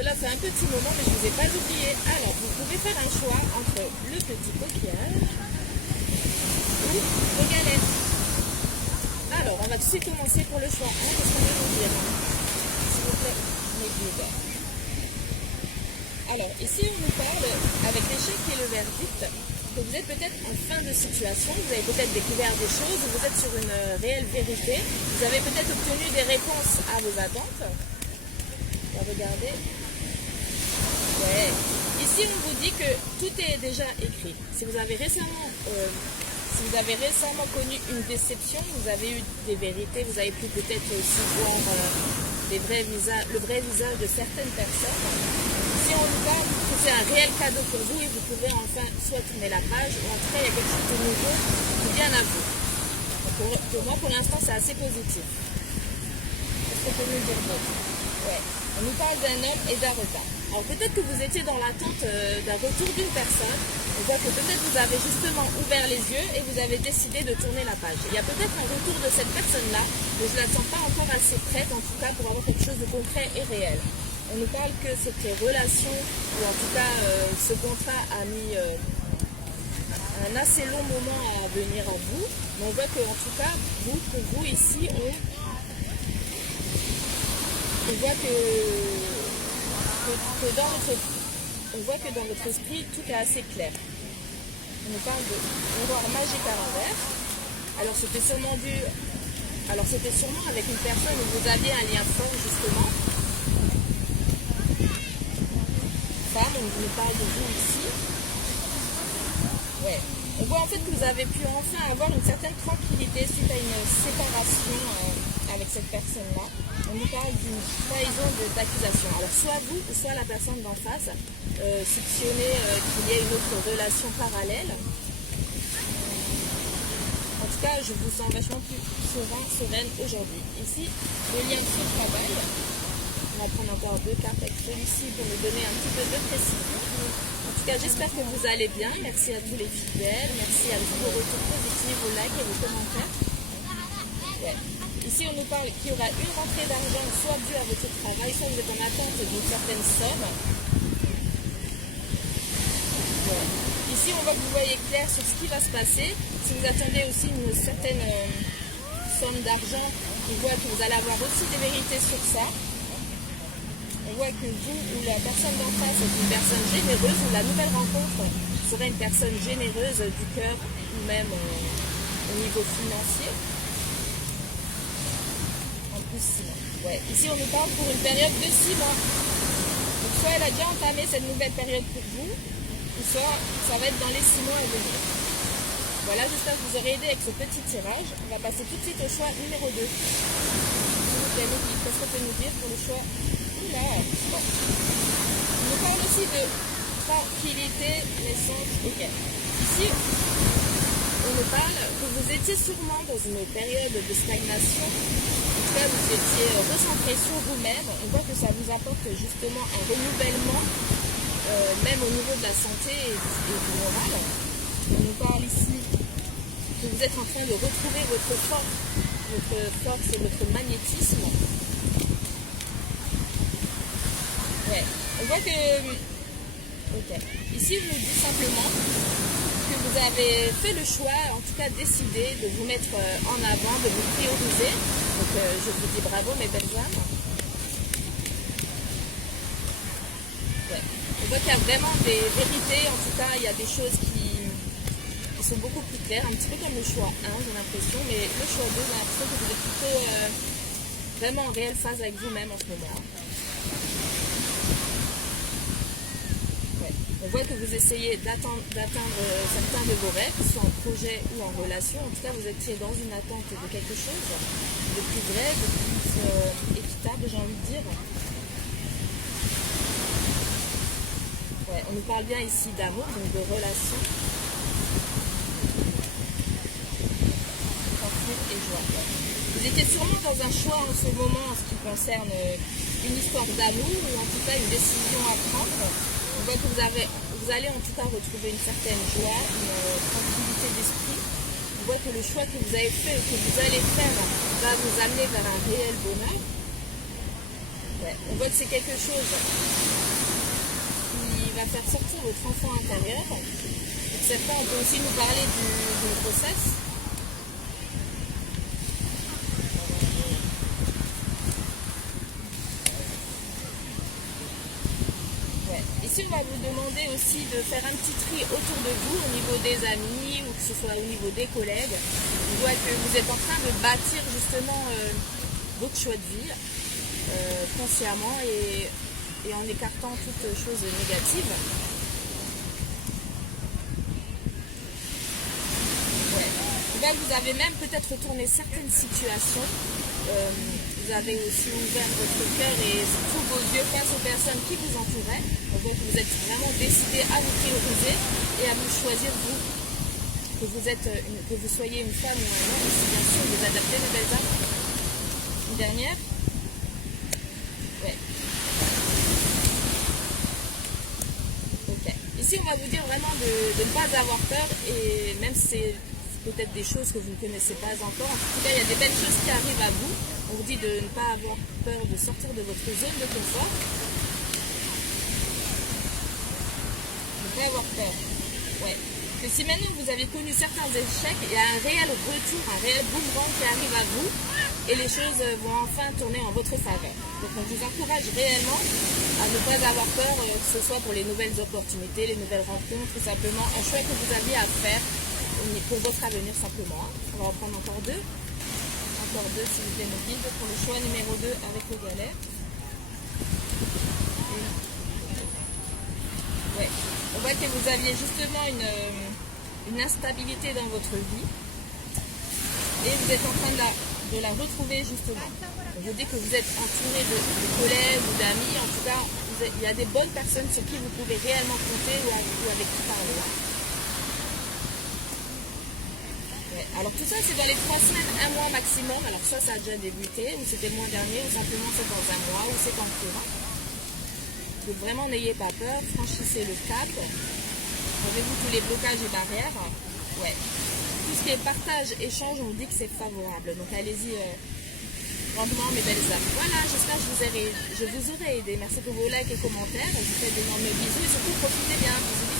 cela fait un petit moment, mais je ne vous ai pas oublié. Alors, vous pouvez faire un choix entre le petit coquillage ou vos galettes. Alors, on va tout de suite commencer pour le choix 1, qu'est-ce qu'on veut vous dire? S'il vous plaît, mes vieux gars. Alors, ici, on nous parle, avec l'échec et le verdict, que vous êtes peut-être en fin de situation, vous avez peut-être découvert des choses, vous êtes sur une réelle vérité, vous avez peut-être obtenu des réponses à vos attentes. On va regarder. Ouais. Ici, on vous dit que tout est déjà écrit. Si vous avez récemment connu une déception, vous avez eu des vérités, vous avez pu peut-être aussi voir le vrai visage de certaines personnes. Si on nous parle que c'est un réel cadeau pour vous et vous pouvez enfin soit tourner la page ou en tout cas il y a quelque chose de nouveau qui vient à vous. Pour moi, pour l'instant, c'est assez positif. Qu'est-ce qu'on peut nous dire d'autre? Ouais. On nous parle d'un homme et d'un retard. Alors peut-être que vous étiez dans l'attente d'un retour d'une personne. On voit que peut-être vous avez justement ouvert les yeux et vous avez décidé de tourner la page. Il y a peut-être un retour de cette personne-là, mais je ne la sens pas encore assez prête, en tout cas pour avoir quelque chose de concret et réel. On nous parle que cette relation, ou en tout cas ce contrat a mis un assez long moment à venir à vous. Mais on voit qu'en tout cas, pour vous ici, on voit que dans votre esprit, tout est assez clair. On nous parle de miroir magique à l'envers. Alors c'était sûrement avec une personne où vous aviez un lien fort justement. Femme, on nous parle de vous ici. Ouais. On voit en fait que vous avez pu enfin avoir une certaine tranquillité suite à une séparation avec cette personne-là. On nous parle d'une trahison d'accusation. Alors soit vous, ou soit la personne d'en face, soupçonnez qu'il y ait une autre relation parallèle. En tout cas, je vous sens vachement plus sereine aujourd'hui. Ici, le lien de travail. On va prendre encore 2 cartes avec celui-ci pour nous donner un petit peu de précision. En tout cas, j'espère que vous allez bien. Merci à tous les fidèles. Merci à tous vos retours positifs, vos likes et vos commentaires. Ouais. Ici, on nous parle qu'il y aura une rentrée d'argent soit due à votre travail, soit vous êtes en attente d'une certaine somme. Ouais. Ici, on voit que vous voyez clair sur ce qui va se passer. Si vous attendez aussi une certaine somme d'argent, on voit que vous allez avoir aussi des vérités sur ça. On voit que vous ou la personne d'en face est une personne généreuse, ou la nouvelle rencontre serait une personne généreuse du cœur ou même au niveau financier. En plus 6 mois. Ouais. Ici on nous parle pour une période de 6 mois. Donc soit elle a déjà entamé cette nouvelle période pour vous, ou soit ça va être dans les 6 mois à venir. Voilà, j'espère que vous aurez aidé avec ce petit tirage. On va passer tout de suite au choix numéro 2. S'il vous plaît, qu'est-ce qu'on peut nous dire pour le choix? Là, bon. On nous parle aussi de tranquillité, naissance, ok. Ici, on nous parle que vous étiez sûrement dans une période de stagnation. En tout cas, vous étiez recentré sur vous-même. On voit que ça vous apporte justement un renouvellement, même au niveau de la santé et du moral. On nous parle ici que vous êtes en train de retrouver votre force et votre magnétisme. Ouais. On voit que... Ok. Ici, je vous dis simplement que vous avez fait le choix, en tout cas décidé de vous mettre en avant, de vous prioriser. Donc, je vous dis bravo, mes belles âmes. Ouais. On voit qu'il y a vraiment des vérités. En tout cas, il y a des choses qui sont beaucoup plus claires. Un petit peu comme le choix 1, j'ai l'impression. Mais le choix 2, j'ai l'impression que vous êtes plutôt vraiment en réelle phase avec vous-même en ce moment. On voit que vous essayez d'atteindre certains de vos rêves, soit en projet ou en relation. En tout cas, vous étiez dans une attente de quelque chose de plus vrai, de plus équitable, j'ai envie de dire. Ouais, on nous parle bien ici d'amour, donc de relation. Conflit et joie. Vous étiez sûrement dans un choix en ce moment en ce qui concerne une histoire d'amour ou en tout cas une décision à prendre. On voit que vous allez en tout cas retrouver une certaine joie, une tranquillité d'esprit. On voit que le choix que vous avez fait, que vous allez faire, va vous amener vers un réel bonheur. Ouais, on voit que c'est quelque chose qui va faire sortir votre enfant intérieur. Pour certains, on peut aussi nous parler du grossesse. Ouais. Ici, on va vous demander aussi de faire un petit tri autour de vous, au niveau des amis ou que ce soit au niveau des collègues. On voit que vous êtes en train de bâtir justement votre choix de vie consciemment et en écartant toute chose négative. Ouais. Là, vous avez même peut-être retourné certaines situations. Vous avez aussi ouvert votre cœur et tous vos yeux face aux personnes qui vous entouraient. On voit que vous êtes vraiment décidé à vous prioriser et à vous choisir vous. Que vous soyez une femme ou un homme, si bien sûr vous adaptez les belles âmes. Une dernière. Ouais. Ok. Ici, on va vous dire vraiment de ne pas avoir peur, et même si c'est peut-être des choses que vous ne connaissez pas encore, en tout cas, il y a des belles choses qui arrivent à vous. On vous dit de ne pas avoir peur de sortir de votre zone de confort. Ne pas avoir peur. Ouais. Que si maintenant vous avez connu certains échecs, il y a un réel retour, un réel boomerang qui arrive à vous et les choses vont enfin tourner en votre faveur. Donc on vous encourage réellement à ne pas avoir peur, que ce soit pour les nouvelles opportunités, les nouvelles rencontres, tout simplement un choix que vous aviez à faire pour votre avenir simplement. On va en prendre encore deux. Encore deux s'il vous plaît, mon guide, pour le choix numéro 2 avec le galet. Ouais. On voit que vous aviez justement une instabilité dans votre vie et vous êtes en train de la retrouver justement. On vous dit que vous êtes entouré de collègues ou d'amis, en tout cas il y a des bonnes personnes sur qui vous pouvez réellement compter ou avec qui parler. Ouais. Alors tout ça c'est dans les 3 semaines, 1 mois maximum. Alors ça a déjà débuté, ou c'était le mois dernier, ou simplement c'est dans 1 mois, ou c'est en cours. Donc vraiment n'ayez pas peur, franchissez le cap. Avez-vous tous les blocages et barrières? Ouais. Tout ce qui est partage, échange, on dit que c'est favorable. Donc allez-y grandement mes belles âmes. Voilà, j'espère que je vous aurai aidé. Merci pour vos likes et commentaires. Je vous fais d'énormes bisous et surtout profitez bien. Bisous.